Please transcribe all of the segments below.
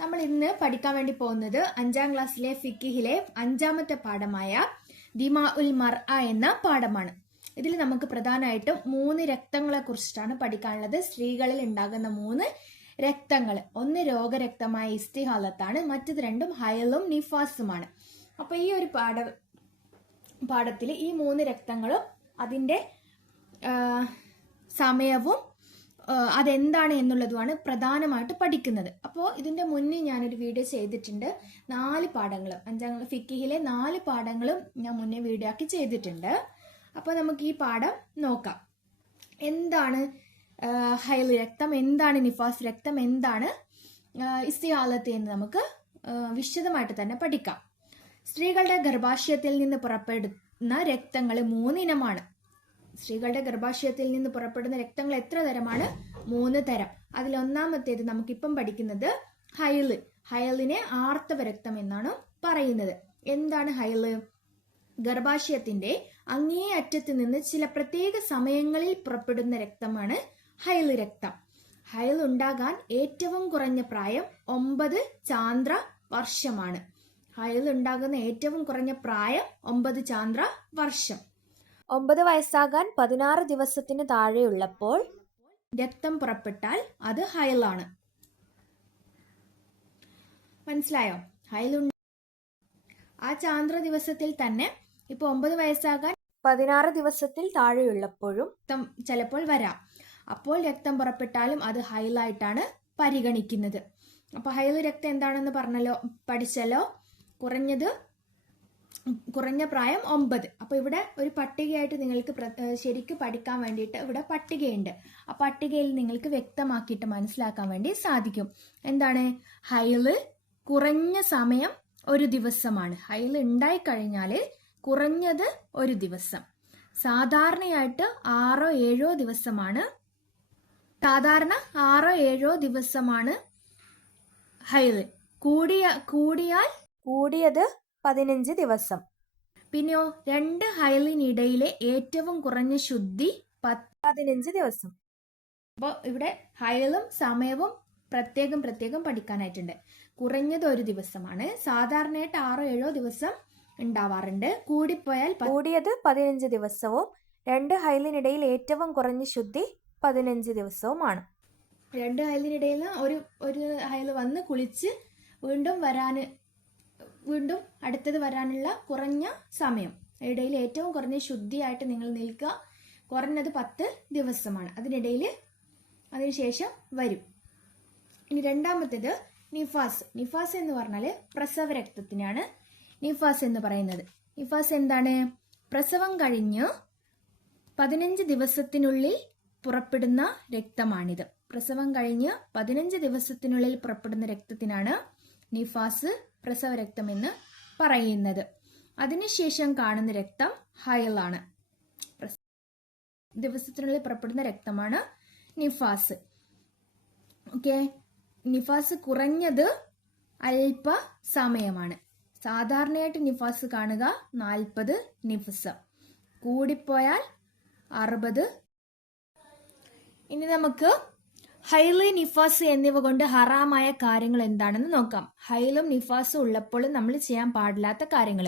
നമ്മൾ ഇന്ന് പഠിക്കാൻ വേണ്ടി പോകുന്നത് 5ാം ക്ലാസ്സിലെ ഫിഖിഹിലെ 5ാമത്തെ പാഠമായ ദിമാ ഉൽ മർഅ എന്ന പാഠമാണ്. ഇതിൽ നമുക്ക് പ്രധാനമായിട്ടും 3 രക്തങ്ങളെ കുറിച്ചിട്ടാണ് പഠിക്കാനുള്ളത്. സ്ത്രീകളിൽ ഉണ്ടാകുന്ന 3 രക്തങ്ങൾ. ഒന്ന് രോഗരക്തമായ ഇസ്തിഹാലത്താണ്, മറ്റത് രണ്ടും ഹയലും നിഫാസുമാണ്. അപ്പൊ ഈ ഒരു പാഠത്തിൽ ഈ 3 രക്തങ്ങളും അതിൻ്റെ സമയവും അതെന്താണ് എന്നുള്ളതുമാണ് പ്രധാനമായിട്ട് പഠിക്കുന്നത്. അപ്പോൾ ഇതിൻ്റെ മുന്നേ ഞാനൊരു വീഡിയോ ചെയ്തിട്ടുണ്ട്. 4 പാഠങ്ങളും 5ാം ഫിഖിഹിലെ 4 പാഠങ്ങളും ഞാൻ മുന്നേ വീഡിയോ ആക്കി ചെയ്തിട്ടുണ്ട്. അപ്പോൾ നമുക്ക് ഈ പാഠം നോക്കാം. എന്താണ് ഹൈൽ രക്തം, എന്താണ് നിഫാസ് രക്തം, എന്താണ് ഇസ്തിഹാലത്ത് എന്ന് നമുക്ക് വിശദമായിട്ട് തന്നെ പഠിക്കാം. സ്ത്രീകളുടെ ഗർഭാശയത്തിൽ നിന്ന് പുറപ്പെടുന്ന രക്തങ്ങൾ 3 ഇനമാണ്. സ്ത്രീകളുടെ ഗർഭാശയത്തിൽ നിന്ന് പുറപ്പെടുന്ന രക്തങ്ങൾ എത്ര തരമാണ്? 3 തരം. അതിൽ ഒന്നാമത്തേത് നമുക്കിപ്പം പഠിക്കുന്നത് ഹൈല്. ഹൈലിനെ ആർത്തവ രക്തം എന്നാണ് പറയുന്നത്. എന്താണ് ഹൈല്? ഗർഭാശയത്തിന്റെ അങ്ങേ അറ്റത്ത് നിന്ന് ചില പ്രത്യേക സമയങ്ങളിൽ പുറപ്പെടുന്ന രക്തമാണ് ഹൈല് രക്തം. ഹൈൽ ഉണ്ടാകാൻ ഏറ്റവും കുറഞ്ഞ പ്രായം 9 ചാന്ദ്ര വർഷമാണ്. ഹൈൽ ഉണ്ടാകുന്ന ഏറ്റവും കുറഞ്ഞ പ്രായം 9 ചാന്ദ്ര വർഷം. 9 വയസ്സാകാൻ 16 ദിവസത്തിന് താഴെയുള്ളപ്പോൾ രക്തം പുറപ്പെട്ടാൽ അത് ഹൈലാണ്. മനസ്സിലായോ? ഹൈലുണ്ട് ആ ചാന്ദ്ര ദിവസത്തിൽ തന്നെ. ഇപ്പൊ 9 വയസ്സാകാൻ 16 ദിവസത്തിൽ താഴെയുള്ളപ്പോഴും രക്തം ചിലപ്പോൾ വരാം. അപ്പോൾ രക്തം പുറപ്പെട്ടാലും അത് ഹൈലായിട്ടാണ് പരിഗണിക്കുന്നത്. അപ്പൊ ഹൈൽ രക്തം എന്താണെന്ന് പഠിച്ചല്ലോ. കുറഞ്ഞ പ്രായം 9. അപ്പൊ ഇവിടെ ഒരു പട്ടികയായിട്ട് നിങ്ങൾക്ക് ശരിക്കും പഠിക്കാൻ വേണ്ടിയിട്ട് ഇവിടെ പട്ടികയുണ്ട്. ആ പട്ടികയിൽ നിങ്ങൾക്ക് വ്യക്തമാക്കിയിട്ട് മനസ്സിലാക്കാൻ വേണ്ടി സാധിക്കും. എന്താണ്? ഹൈല് കുറഞ്ഞ സമയം 1 ദിവസമാണ്. ഹൈൽ ഉണ്ടായിക്കഴിഞ്ഞാൽ കുറഞ്ഞത് 1 ദിവസം. സാധാരണയായിട്ട് 6-7 ദിവസമാണ്. സാധാരണ 6-7 ദിവസമാണ് ഹൈല്. കൂടിയത് 15 ദിവസം. പിന്നെയോ 2 ഹൈലിനിടയിലെ ഏറ്റവും കുറഞ്ഞ ശുദ്ധി 15 ദിവസം. അപ്പോൾ ഇവിടെ ഹൈലും സമയവും പ്രത്യേകം പഠിക്കാനായിട്ടുണ്ട്. കുറഞ്ഞത് 1 ദിവസമാണ്. സാധാരണയായിട്ട് 6-7 ദിവസം ഉണ്ടാവാറുണ്ട്. കൂടിയത് 15 ദിവസവും 2 ഹൈലിനിടയിൽ ഏറ്റവും കുറഞ്ഞ ശുദ്ധി 15 ദിവസവുമാണ്. 2 ഹൈലിനിടയിൽ ഒരു ഹൈല് വന്ന് കുളിച്ച് വീണ്ടും അടുത്തത് വരാനുള്ള കുറഞ്ഞ സമയം, ഇടയിൽ ഏറ്റവും കുറഞ്ഞ ശുദ്ധിയായിട്ട് നിങ്ങൾ നിൽക്കുക. കുറഞ്ഞത് 10 ദിവസമാണ്. അതിനുശേഷം വരും. ഇനി രണ്ടാമത്തേത് നിഫാസ്. നിഫാസ് എന്ന് പറഞ്ഞാൽ പ്രസവ രക്തത്തിനാണ് നിഫാസ് എന്ന് പറയുന്നത്. നിഫാസ് എന്താണ്? പ്രസവം കഴിഞ്ഞ് 15 ദിവസത്തിനുള്ളിൽ പുറപ്പെടുന്ന രക്തമാണിത്. പ്രസവം കഴിഞ്ഞ് 15 ദിവസത്തിനുള്ളിൽ പുറപ്പെടുന്ന രക്തത്തിനാണ് നിഫാസ്, പ്രസവ രക്തം എന്ന് പറയുന്നത്. അതിനുശേഷം കാണുന്ന രക്തം ഹൈലാണ്. ദിവസത്തിനുള്ളിൽ പുറപ്പെടുന്ന രക്തമാണ് നിഫാസ്. ഓക്കെ. നിഫാസ് കുറഞ്ഞത് അല്പ സമയമാണ്. സാധാരണയായിട്ട് നിഫാസ് കാണുക 40 നിഫസം, കൂടിപ്പോയാൽ 60. ഇനി നമുക്ക് ഹൈല്, നിഫാസ് എന്നിവ കൊണ്ട് ഹറാമായ കാര്യങ്ങൾ എന്താണെന്ന് നോക്കാം. ഹൈലും നിഫാസും ഉള്ളപ്പോൾ നമ്മൾ ചെയ്യാൻ പാടില്ലാത്ത കാര്യങ്ങൾ.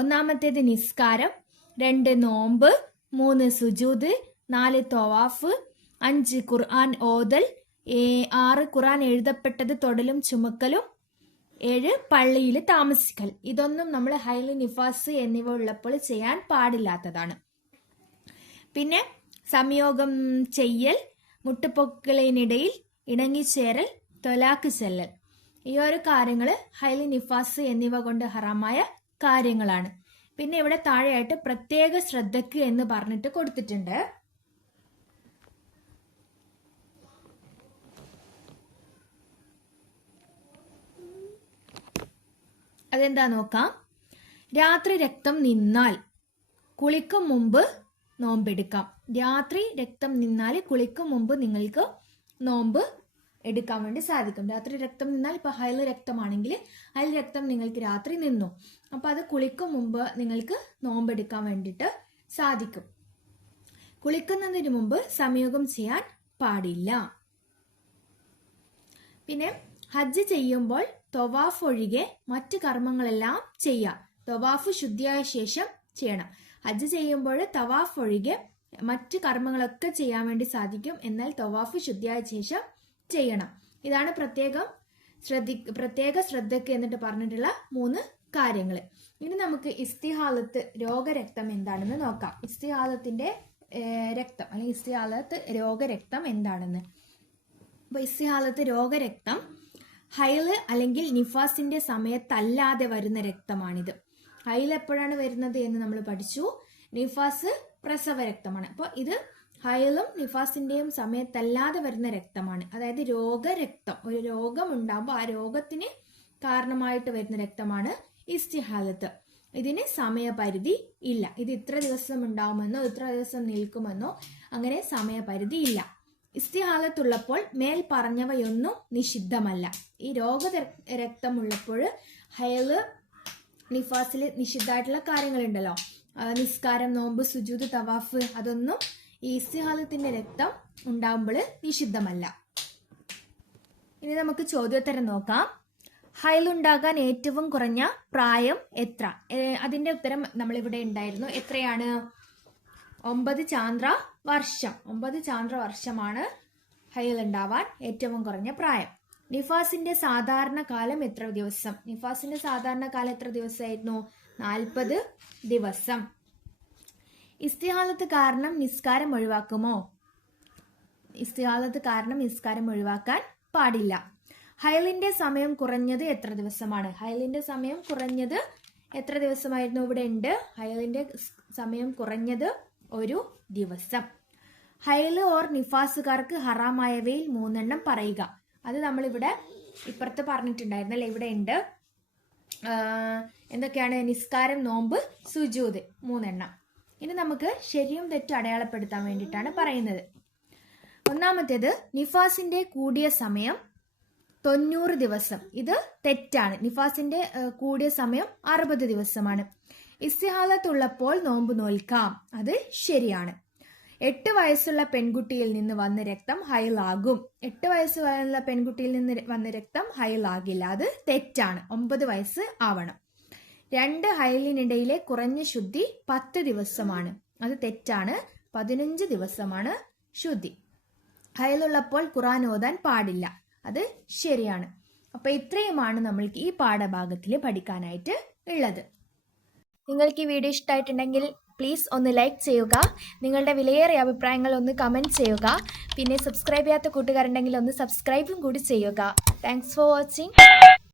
ഒന്നാമത്തേത് നിസ്കാരം, 2 നോമ്പ്, 3 സുജൂദ്, 4 തവാഫ്, 5 ഖുർആൻ ഓതൽ, 6 ഖുർആൻ എഴുതപ്പെട്ടത് തൊടലും ചുമക്കലും, 7 പള്ളിയിൽ താമസിക്കൽ. ഇതൊന്നും നമ്മൾ ഹൈല്, നിഫാസ് എന്നിവ ഉള്ളപ്പോൾ ചെയ്യാൻ പാടില്ലാത്തതാണ്. പിന്നെ സംയോഗം ചെയ്യൽ, മുട്ടുപൊക്കലിനിടയിൽ ഇണങ്ങിച്ചേരൽ, തൊലാക്ക് ചെല്ലൽ. ഈ ഒരു കാര്യങ്ങൾ ഹൈല്, നിഫാസ് എന്നിവ കൊണ്ട് ഹറാമായ കാര്യങ്ങളാണ്. പിന്നെ ഇവിടെ താഴെയായിട്ട് പ്രത്യേക ശ്രദ്ധയ്ക്ക് എന്ന് പറഞ്ഞിട്ട് കൊടുത്തിട്ടുണ്ട്. അതെന്താ നോക്കാം. രാത്രി രക്തം നിന്നാൽ കുളിക്കും മുമ്പ് നോമ്പെടുക്കാം. രാത്രി രക്തം നിന്നാൽ കുളിക്കും മുമ്പ് നിങ്ങൾക്ക് നോമ്പ് എടുക്കാൻ വേണ്ടി സാധിക്കും. രാത്രി രക്തം നിന്നാൽ ഇപ്പൊ ഹൈല് രക്തമാണെങ്കിൽ ഹൈൽ രക്തം നിങ്ങൾക്ക് രാത്രി നിന്നു, അപ്പൊ അത് കുളിക്കും മുമ്പ് നിങ്ങൾക്ക് നോമ്പെടുക്കാൻ വേണ്ടിയിട്ട് സാധിക്കും. കുളിക്കുന്നതിന് മുമ്പ് സംയോഗം ചെയ്യാൻ പാടില്ല. പിന്നെ ഹജ്ജ് ചെയ്യുമ്പോൾ തൊവാഫ് ഒഴികെ മറ്റ് കർമ്മങ്ങളെല്ലാം ചെയ്യാം. തൊവാഫ് ശുദ്ധിയായ ശേഷം ചെയ്യണം. ഹജ്ജ് ചെയ്യുമ്പോൾ തവാഫ് ഒഴികെ മറ്റ് കർമ്മങ്ങളൊക്കെ ചെയ്യാൻ വേണ്ടി സാധിക്കും. എന്നാൽ തൊവാഫ് ശുദ്ധിയായ ശേഷം ചെയ്യണം. ഇതാണ് പ്രത്യേക ശ്രദ്ധയ്ക്ക് എന്നിട്ട് പറഞ്ഞിട്ടുള്ള 3 കാര്യങ്ങൾ. ഇനി നമുക്ക് ഇസ്തിഹാലത്ത് രോഗരക്തം എന്താണെന്ന് നോക്കാം. ഇസ്തിഹാലത്തിന്റെ രക്തം അല്ലെങ്കിൽ ഇസ്തിഹാലത്ത് രോഗരക്തം എന്താണെന്ന്. അപ്പോൾ ഇസ്തിഹാലത്ത് രോഗരക്തം ഹൈല് അല്ലെങ്കിൽ നിഫാസിന്റെ സമയത്തല്ലാതെ വരുന്ന രക്തമാണിത്. ഹൈൽ എപ്പോഴാണ് വരുന്നത് എന്ന് നമ്മൾ പഠിച്ചു. നിഫാസ് പ്രസവ രക്തമാണ്. അപ്പോൾ ഇത് ഹൈലും നിഫാസിന്റെയും സമയത്തല്ലാതെ വരുന്ന രക്തമാണ്. അതായത് രോഗരക്തം, ഒരു രോഗം ഉണ്ടാകുമ്പോൾ ആ രോഗത്തിന് കാരണമായിട്ട് വരുന്ന രക്തമാണ് ഇസ്തിഹാലത്ത്. ഇതിന് സമയപരിധി ഇല്ല. ഇത് ഇത്ര ദിവസം ഉണ്ടാവുമെന്നോ ഇത്ര ദിവസം നിൽക്കുമെന്നോ അങ്ങനെ സമയപരിധി ഇല്ല. ഇസ്തിഹാലത്തുള്ളപ്പോൾ മേൽ പറഞ്ഞവയൊന്നും നിഷിദ്ധമല്ല. ഈ രോഗരക്തമുള്ളപ്പോൾ ഹൈല് നിഫാസിൽ നിഷിദ്ധമായിട്ടുള്ള കാര്യങ്ങളുണ്ടല്ലോ, നിസ്കാരം, നോമ്പ്, സുജൂദ്, തവാഫ്, അതൊന്നും ഈ ഇസ്തിഹാലത്തിന്റെ രക്തം ഉണ്ടാവുമ്പോൾ നിഷിദ്ധമല്ല. ഇനി നമുക്ക് ചോദ്യോത്തരം നോക്കാം. ഹൈലുണ്ടാകാൻ ഏറ്റവും കുറഞ്ഞ പ്രായം എത്ര? അതിന്റെ ഉത്തരം നമ്മളിവിടെ ഉണ്ടായിരുന്നു. എത്രയാണ്? 9 ചാന്ദ്ര വർഷം. 9 ചാന്ദ്ര വർഷമാണ് ഹൈൽ ഉണ്ടാവാൻ ഏറ്റവും കുറഞ്ഞ പ്രായം. നിഫാസിന്റെ സാധാരണ കാലം എത്ര ദിവസം? നിഫാസിന്റെ സാധാരണ കാലം എത്ര ദിവസമായിരുന്നു? 40 ദിവസം. ഇസ്തിഹാലത്ത് കാരണം നിസ്കാരം ഒഴിവാക്കുമോ? ഇസ്തിഹാലത്ത് കാരണം നിസ്കാരം ഒഴിവാക്കാൻ പാടില്ല. ഹൈലിന്റെ സമയം കുറഞ്ഞത് എത്ര ദിവസമാണ്? ഹൈലിന്റെ സമയം കുറഞ്ഞത് എത്ര ദിവസമായിരുന്നു? ഇവിടെ ഉണ്ട്. ഹൈലിന്റെ സമയം കുറഞ്ഞത് 1 ദിവസം. ഹൈല് ഓർ നിഫാസുകാർക്ക് ഹറാമായവയിൽ 3 പറയുക. അത് നമ്മളിവിടെ ഇപ്പുറത്ത് പറഞ്ഞിട്ടുണ്ടായിരുന്നു അല്ലെ? ഇവിടെ ഉണ്ട്. എന്തൊക്കെയാണ്? നിസ്കാരം, നോമ്പ്, സുജൂദ് 3. ഇനി നമുക്ക് ശരിയും തെറ്റും അടയാളപ്പെടുത്താൻ വേണ്ടിയിട്ടാണ് പറയുന്നത്. ഒന്നാമത്തേത്, നിഫാസിന്റെ കൂടിയ സമയം 90 ദിവസം. ഇത് തെറ്റാണ്. നിഫാസിന്റെ കൂടിയ സമയം 60 ദിവസമാണ്. ഇസ്തിഹാലത്തുള്ളപ്പോൾ നോമ്പ് നോൽക്കാം. അത് ശരിയാണ്. 8 വയസ്സുള്ള പെൺകുട്ടിയിൽ നിന്ന് വന്ന രക്തം ഹൈലാകും. 8 വയസ്സുള്ള പെൺകുട്ടിയിൽ നിന്ന് വന്ന രക്തം ഹൈലാകില്ല. അത് തെറ്റാണ്. 9 വയസ്സ് ആവണം. 2 ഹൈലിനിടയിലെ കുറഞ്ഞ ശുദ്ധി 10 ദിവസമാണ്. അത് തെറ്റാണ്. 15 ദിവസമാണ് ശുദ്ധി. ഹൈലുള്ളപ്പോൾ ഖുർആൻ ഓതാൻ പാടില്ല. അത് ശരിയാണ്. അപ്പൊ ഇത്രയുമാണ് നമ്മൾക്ക് ഈ പാഠഭാഗത്തിൽ പഠിക്കാനായിട്ട് ഉള്ളത്. നിങ്ങൾക്ക് ഈ വീഡിയോ ഇഷ്ടമായിട്ടുണ്ടെങ്കിൽ പ്ലീസ് ഒന്ന് ലൈക്ക് ചെയ്യുക. നിങ്ങളുടെ വിലയേറിയ അഭിപ്രായങ്ങൾ ഒന്ന് കമൻറ്റ് ചെയ്യുക. പിന്നെ സബ്സ്ക്രൈബ് ചെയ്യാത്ത കൂട്ടുകാരുണ്ടെങ്കിൽ ഒന്ന് സബ്സ്ക്രൈബും കൂടി ചെയ്യുക. Thanks for watching.